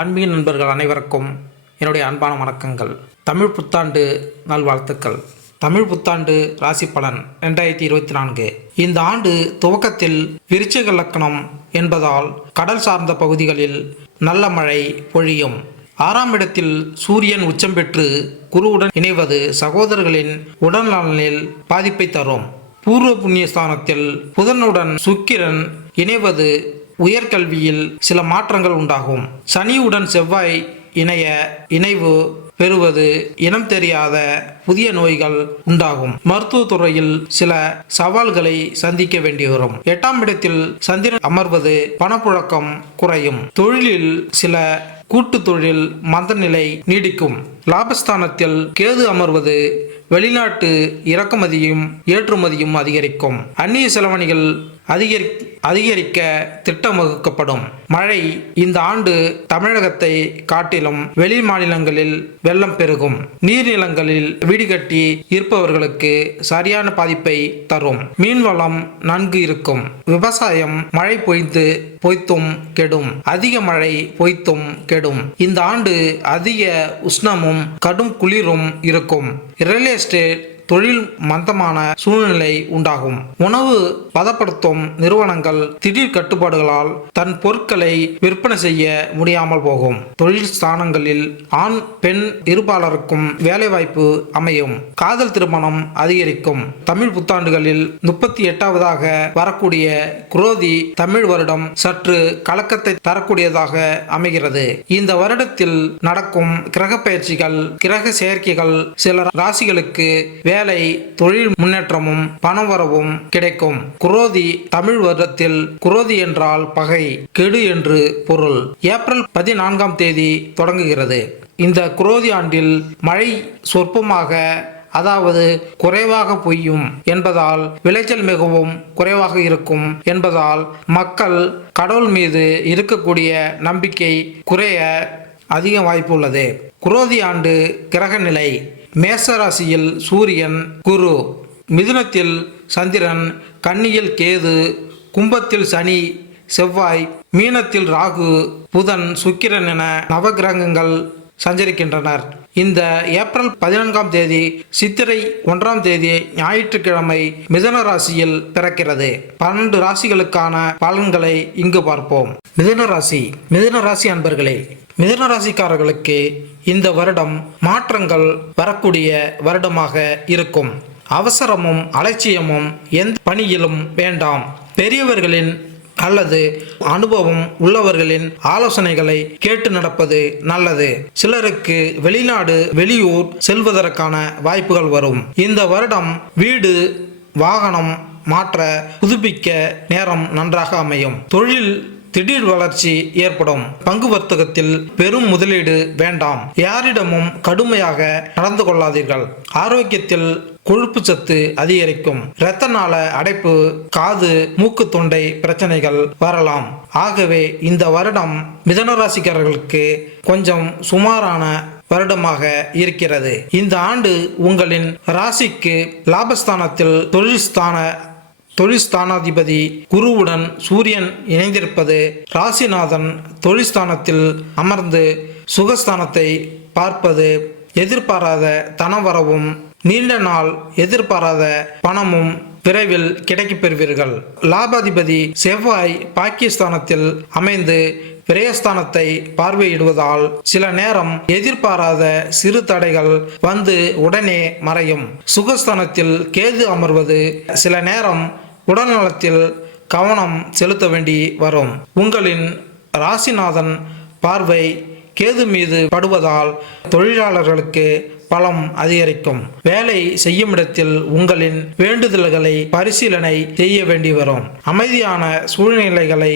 ஆன்மீக நண்பர்கள் அனைவருக்கும் என்னுடைய அன்பான வணக்கங்கள். தமிழ் புத்தாண்டு நல்வாழ்த்துக்கள். தமிழ் புத்தாண்டு ராசி பலன் 2024. இந்த ஆண்டு துவக்கத்தில் விருச்சிக லக்னம் என்பதால் கடல் சார்ந்த பகுதிகளில் நல்ல மழை பொழியும். 6ஆம் இடத்தில் சூரியன் உச்சம் பெற்று குருவுடன் இணைவது சகோதரர்களின் உடல்நலனில் பாதிப்பை தரும். பூர்வ புண்ணிய ஸ்தானத்தில் புதனுடன் சுக்கிரன் இணைவது உயர்கல்வியில் சில மாற்றங்கள் உண்டாகும். சனியுடன் செவ்வாய் இணைவு பெறுவது இனம் தெரியாத புதிய நோய்கள் உண்டாகும். மருத்துவத்துறையில் சில சவால்களை சந்திக்க வேண்டி வரும். 8ஆம் இடத்தில் சந்திரன் அமர்வது பணப்புழக்கம் குறையும். தொழிலில் சில கூட்டு தொழில் மந்தநிலை நீடிக்கும். லாபஸ்தானத்தில் கேது அமர்வது வெளிநாட்டு இறக்குமதியும் ஏற்றுமதியும் அதிகரிக்கும். அந்நிய செலவணிகள் அதிகரிக்க திட்டம் வகுக்கப்படும். மழை இந்த ஆண்டு தமிழகத்தை காட்டிலும் வெளி மாநிலங்களில் வெள்ளம் பெருகும். நீர்நிலங்களில் வீடு கட்டி இருப்பவர்களுக்கு சரியான பாதிப்பை தரும். மீன்வளம் நன்கு இருக்கும். விவசாயம் மழை பொய்த்தும் கெடும். அதிக மழை பொய்த்தும் கெடும். இந்த ஆண்டு அதிக உஷ்ணமும் கடும் குளிரும் இருக்கும். ரியல் எஸ்டேட் தொழில் மந்தமான சூழ்நிலை உண்டாகும். உணவு பதப்படுத்தும் நிறுவனங்கள் திடீர் கட்டுப்பாடுகளால் தன் பொருட்களை விற்பனை செய்ய முடியாமல் போகும். தொழில் ஸ்தானங்களில் ஆண் பெண் இருபாலருக்கும் வேலைவாய்ப்பு அமையும். காதல் திருமணம் அதிகரிக்கும். தமிழ் புத்தாண்டுகளில் 38வதாக வரக்கூடிய குரோதி தமிழ் வருடம் சற்று கலக்கத்தை தரக்கூடியதாக அமைகிறது. இந்த வருடத்தில் நடக்கும் கிரக பயிற்சிகள் கிரக செயற்கைகள் சில ராசிகளுக்கு வேலை தொழில் முன்னேற்றமும் பணவரவும் கிடைக்கும். குரோதி தமிழ் வருடத்தில் குரோதி என்றால் பகை கெடு என்று பொருள். ஏப்ரல் 14ஆம் தேதி தொடங்குகிறது. இந்த குரோதி ஆண்டில் மழை சொற்பமாக அதாவது குறைவாக பொய்யும் என்பதால் விளைச்சல் மிகவும் குறைவாக இருக்கும் என்பதால் மக்கள் கடவுள் மீது இருக்கக்கூடிய நம்பிக்கை குறைய அதிக வாய்ப்பு உள்ளது. குரோதி ஆண்டு கிரக நிலை: மேசராசியில் சூரியன் குரு, மிதுனத்தில் சந்திரன், கன்னியில் கேது, கும்பத்தில் சனி செவ்வாய், மீனத்தில் ராகு புதன் சுக்கிரன் என நவகிரகங்கள் சஞ்சரிக்கின்றனர். இந்த ஏப்ரல் 14ஆம் தேதி சித்திரை 1ஆம் தேதி ஞாயிற்றுக்கிழமை மிதுன ராசியில் பிறக்கிறது. 12 ராசிகளுக்கான பலன்களை இங்கு பார்ப்போம். மிதுன ராசி அன்பர்களே, மிதுன ராசிக்காரர்களுக்கு இந்த வருடம் மாற்றங்கள் வரக்கூடிய வருடமாக இருக்கும். அவசரமும் அலட்சியமும் எந்த பணியிலும் வேண்டாம். பெரியவர்களின் அல்லது அனுபவம் உள்ளவர்களின் ஆலோசனைகளை கேட்டு நடப்பது நல்லது. சிலருக்கு வெளிநாடு வெளியூர் செல்வதற்கான வாய்ப்புகள் வரும். இந்த வருடம் வீடு வாகனம் மாற்ற புதுப்பிக்க நேரம் நன்றாக அமையும். தொழில் திடீர் வளர்ச்சி ஏற்படும். பங்கு வர்த்தகத்தில் பெரும் முதலீடு வேண்டாம். யாரிடமும் கடுமையாக நடந்து கொள்ளாதீர்கள். ஆரோக்கியத்தில் கொழுப்பு சத்து அதிகரிக்கும். இரத்த நாள அடைப்பு, காது மூக்கு தொண்டை பிரச்சனைகள் வரலாம். ஆகவே இந்த வருடம் மிதுனராசிக்காரர்களுக்கு கொஞ்சம் சுமாரான வருடமாக இருக்கிறது. இந்த ஆண்டு உங்களின் ராசிக்கு லாபஸ்தானத்தில் தொழில்ஸ்தானாதிபதி குருவுடன் சூரியன் இணைந்திருப்பது ராசிநாதன் தொழில்ஸ்தானத்தில் அமர்ந்து சுகஸ்தானத்தை பார்ப்பது எதிர்பாராத தனவரவும் நீண்ட நாள் எதிர்பாராத பணமும் விரைவில் கிடைக்கப் பெறுவீர்கள். லாபாதிபதி செவ்வாய் பாக்கியஸ்தானத்தில் அமைந்து விரயஸ்தானத்தை பார்வையிடுவதால் சில நேரம் எதிர்பாராத சிறு தடைகள் வந்து உடனே மறையும். சுகஸ்தானத்தில் கேது அமர்வது சில நேரம் உடல்நலத்தில் கவனம் செலுத்த வேண்டி வரும். உங்களின் ராசிநாதன் பார்வை கேது மீது படுவதால் தொழிலாளர்களுக்கு பலம் அதிகரிக்கும். வேலை செய்யும் இடத்தில் உங்களின் வேண்டுதல்களை பரிசீலனை செய்ய வேண்டி வரும். அமைதியான சூழ்நிலைகளை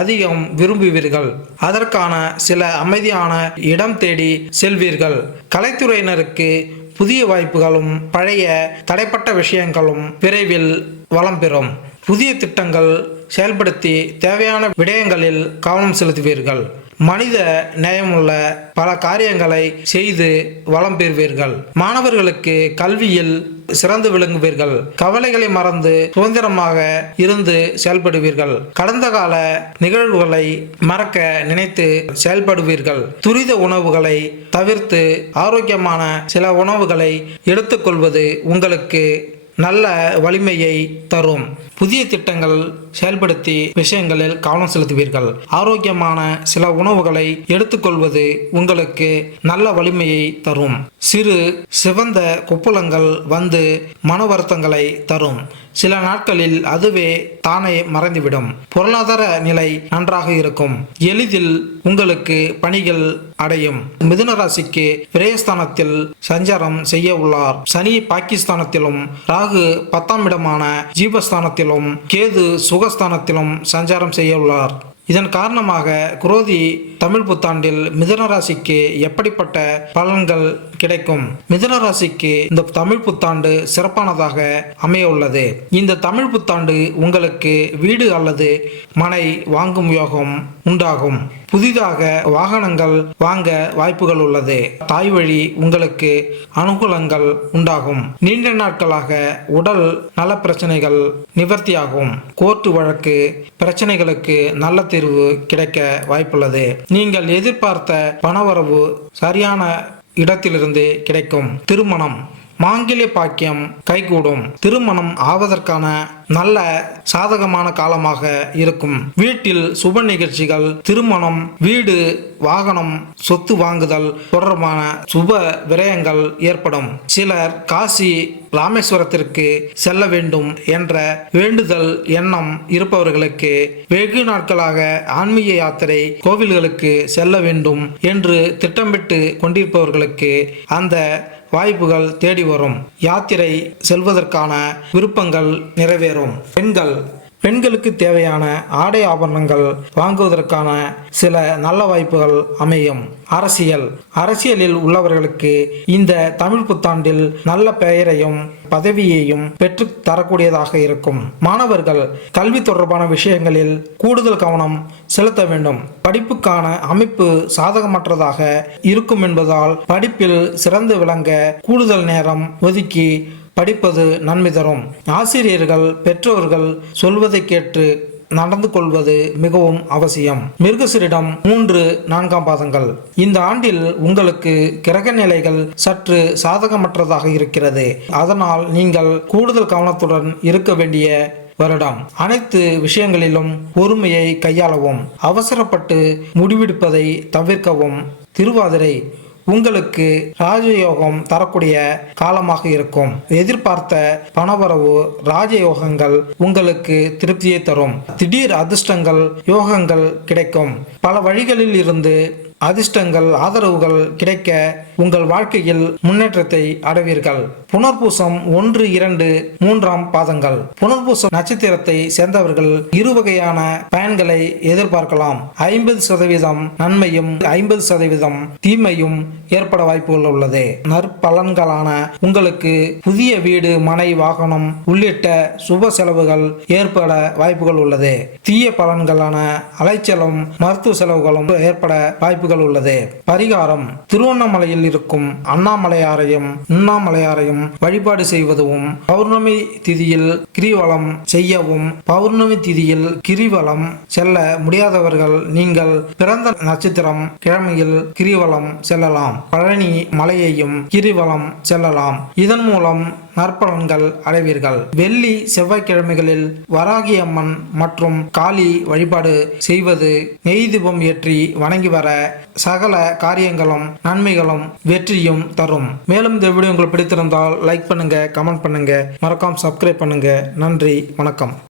அதிகம் விரும்புவீர்கள். அதற்கான சில அமைதியான இடம் தேடி செல்வீர்கள். கலைத்துறையினருக்கு புதிய வாய்ப்புகளும் பழைய தடைப்பட்ட விஷயங்களும் விரைவில் வளம் பெறும். புதிய திட்டங்கள் செயல்படுத்தி தேவையான விடயங்களில் கவனம் செலுத்துவீர்கள். மனித நேயமுள்ள பல காரியங்களை செய்து வளம் பெறுவீர்கள். மாணவர்களுக்கு கல்வியில் சிறந்து விளங்குவீர்கள். கவலைகளை மறந்து சுதந்திரமாக இருந்து செயல்படுவீர்கள். கடந்த கால நிகழ்வுகளை மறக்க நினைத்து செயல்படுவீர்கள். துரித உணவுகளை தவிர்த்து ஆரோக்கியமான சில உணவுகளை எடுத்துக்கொள்வது உங்களுக்கு நல்ல வலிமையை தரும். புதிய திட்டங்கள் செயல்படுத்தி விஷயங்களில் கவனம் செலுத்துவீர்கள். ஆரோக்கியமான சில உணவுகளை எடுத்துக்கொள்வது உங்களுக்கு நல்ல வலிமையை தரும். சிறு சிவந்த கொப்புளங்கள் வந்து மன வருத்தங்களை தரும். சில நாட்களில் அதுவே தானே மறைந்துவிடும். பொருளாதார நிலை நன்றாக இருக்கும். எளிதில் உங்களுக்கு பணிகள் அடையும். மிதுன ராசிக்கு விரயஸ்தானத்தில் சஞ்சாரம் செய்ய உள்ளார். சனி பாகிஸ்தானத்திலும், ராகு 10ஆம் இடமான ஜீவஸ்தானத்திலும், கேது சுகஸ்தானத்திலும் சஞ்சாரம் செய்ய உள்ளார். இதன் காரணமாக குரோதி தமிழ் புத்தாண்டில் மிதுன ராசிக்கு எப்படிப்பட்ட பலன்கள் கிடைக்கும்? மிதுன ராசிக்கு இந்த தமிழ் புத்தாண்டு சிறப்பானதாக அமைய உள்ளது. இந்த தமிழ் புத்தாண்டு உங்களுக்கு வீடு அல்லது மனை வாங்கும் யோகம் உண்டாகும். புதிதாக வாகனங்கள் வாங்க வாய்ப்புகள் உள்ளது. தாய் வழி உங்களுக்கு அனுகூலங்கள் உண்டாகும். நீண்ட நாட்களாக உடல் நல பிரச்சனைகள் நிவர்த்தியாகும். கோர்ட்டு வழக்கு பிரச்சனைகளுக்கு நல்ல தீர்வு கிடைக்க வாய்ப்புள்ளது. நீங்கள் எதிர்பார்த்த பணவரவு சரியான இடத்திலிருந்து கிடைக்கும். திருமணம் மாங்கல்ய பாக்கியம் கைகூடும். திருமணம் ஆவதற்கான நல்ல சாதகமான காலமாக இருக்கும். வீட்டில் சுப நிகழ்ச்சிகள், திருமணம், வீடு, வாகனம், சொத்து வாங்குதல் தொடர்பான சுப விரயங்கள் ஏற்படும். சிலர் காசி ராமேஸ்வரத்திற்கு செல்ல வேண்டும் என்ற வேண்டுதல் எண்ணம் இருப்பவர்களுக்கு, வெகு நாட்களாக ஆன்மீக யாத்திரை கோவில்களுக்கு செல்ல வேண்டும் என்று திட்டமிட்டு கொண்டிருப்பவர்களுக்கு அந்த வாய்ப்புகள் தேடி வரும். யாத்திரை செல்வதற்கான விருப்பங்கள் நிறைவேறும். பெண்களுக்கு தேவையான ஆடை ஆபரணங்கள் வாங்குவதற்கான சில நல்ல வாய்ப்புகள் அமையும். அரசியலில் உள்ளவர்களுக்கு இந்த தமிழ் புத்தாண்டில் நல்ல பெயரையும் பதவியையும் பெற்று தரக்கூடியதாக இருக்கும். மாணவர்கள் கல்வி தொடர்பான விஷயங்களில் கூடுதல் கவனம் செலுத்த வேண்டும். படிப்புக்கான அமைப்பு சாதகமற்றதாக இருக்கும் என்பதால் படிப்பில் சிறந்து விளங்க கூடுதல் நேரம் ஒதுக்கி படிப்பது நன்மை தரும். ஆசிரியர்கள் பெற்றோர்கள் சொல்வதை கேட்டு நடந்து கொள்வது மிகவும் அவசியம். மிருகசீரிடம் 3-4ஆம் பாதங்கள். இந்த ஆண்டில் உங்களுக்கு கிரக நிலைகள் சற்று சாதகமற்றதாக இருக்கிறது. அதனால் நீங்கள் கூடுதல் கவனத்துடன் இருக்க வேண்டிய வருடம். அனைத்து விஷயங்களிலும் பொறுமையை கையாளவும், அவசரப்பட்டு முடிவெடுப்பதை தவிர்க்கவும். திருவாதிரை உங்களுக்கு ராஜயோகம் தரக்கூடிய காலமாக இருக்கும். எதிர்பார்த்த பணவரவு ராஜயோகங்கள் உங்களுக்கு திருப்தியை தரும். திடீர் அதிர்ஷ்டங்கள் யோகங்கள் கிடைக்கும். பல வழிகளில் இருந்து அதிர்ஷ்டங்கள் ஆதரவுகள் கிடைக்க உங்கள் வாழ்க்கையில் முன்னேற்றத்தை அடைவீர்கள். புனர்பூசம் 1-2-3ஆம் பாதங்கள். புனர்பூசம் நட்சத்திரத்தை சேர்ந்தவர்கள் இருவகையான பயன்களை எதிர்பார்க்கலாம். 50% நன்மையும் 50% தீமையும் ஏற்பட வாய்ப்புகள் உள்ளது. நற்பலன்களான உங்களுக்கு புதிய வீடு, மனை, வாகனம் உள்ளிட்ட சுப செலவுகள் ஏற்பட வாய்ப்புகள் உள்ளது. தீய பலன்களான அலைச்சலும் மருத்துவ செலவுகளும் ஏற்பட வாய்ப்புகள் உள்ளது. பரிகாரம்: திருவண்ணாமலையில் இருக்கும் அண்ணாமலையாரையும் உண்ணாமலையாரையும் வழிபாடு செய்வதும், பௌர்ணமி திதியில் கிரிவலம் செய்யவும். பௌர்ணமி திதியில் கிரிவலம் செல்ல முடியாதவர்கள் நீங்கள் பிறந்த நட்சத்திரம் கிழமையில் கிரிவலம் செல்லலாம். பழனி மலையையும் கிரிவலம் செல்லலாம். இதன் மூலம் நற்பலன்கள் அடைவீர்கள். வெள்ளி செவ்வாய்க்கிழமைகளில் வராகி அம்மன் மற்றும் காளி வழிபாடு செய்வது, நெய் தீபம் ஏற்றி வணங்கி வர சகல காரியங்களும் நன்மைகளும் வெற்றியும் தரும். மேலும் இந்த வீடியோ உங்களுக்கு பிடித்திருந்தால் லைக் பண்ணுங்க, கமெண்ட் பண்ணுங்க, மறக்காம சப்ஸ்கிரைப் பண்ணுங்க. நன்றி, வணக்கம்.